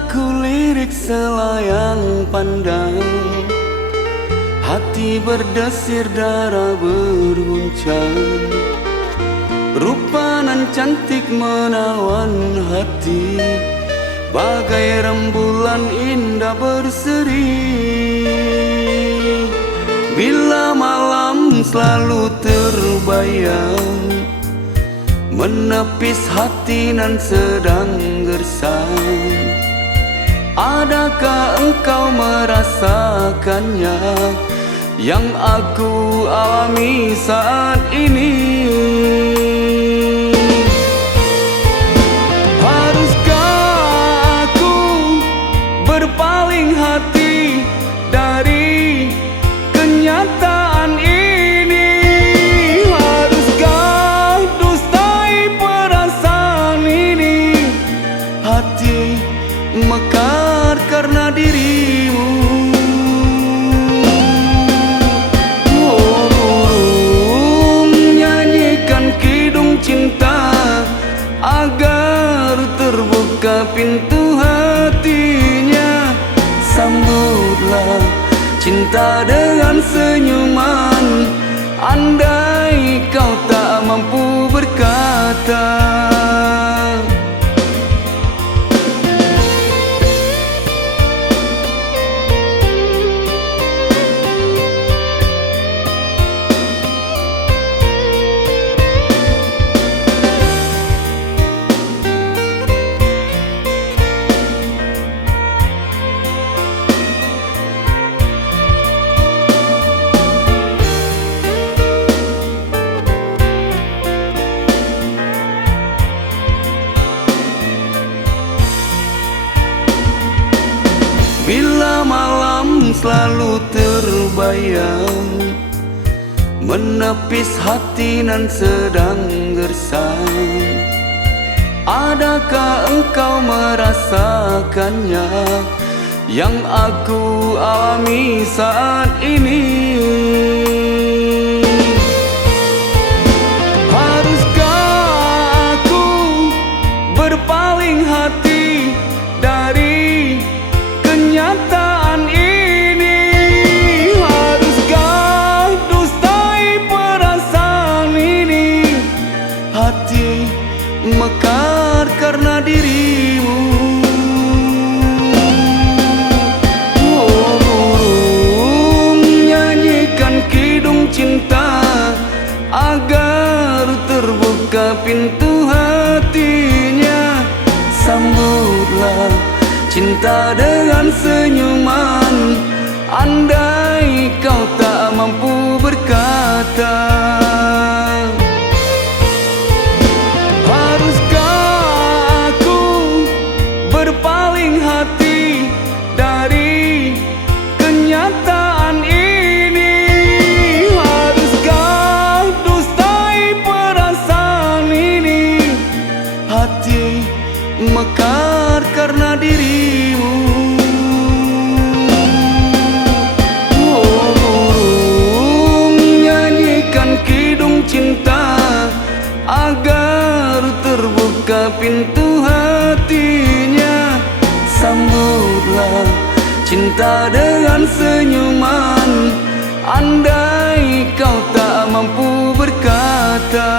Aku lirik selayang pandang, hati berdesir darah berguncang. Rupa nan cantik menawan hati, bagai rembulan indah berseri. Bila malam selalu terbayang, menepis hati nan sedang gersang. Adakah engkau merasakannya yang aku alami saat ini? Haruskah aku berpaling hati dari kenyataan ini? Haruskah dustai perasaan ini? Hati mekar karena dirimu. Oh, burung nyanyikan kidung cinta agar terbuka pintu hatinya. Sambutlah cinta dengan senyuman, andai kau tak mampu berkata. Bila malam selalu terbayang, menepis hati nan sedang gersang. Adakah engkau merasakannya yang aku alami saat ini? Haruskah aku berpaling hati dari kenyataan ini? Haruskah dustai perasaan ini? Hati mekar karena dirimu. Oh, burung nyanyikan kidung cinta agar terbuka pintu hatinya. Sambutlah cinta dengan senyuman, andai kau tak mampu berkata. Haruskah aku berpaling hati dari kenyataan ini? Haruskah dustai perasaan ini? Hati mekar karena dirimu. Oh, burung nyanyikan kidung cinta agar terbuka pintu hatinya. Sambutlah cinta dengan senyuman, andai kau tak mampu berkata.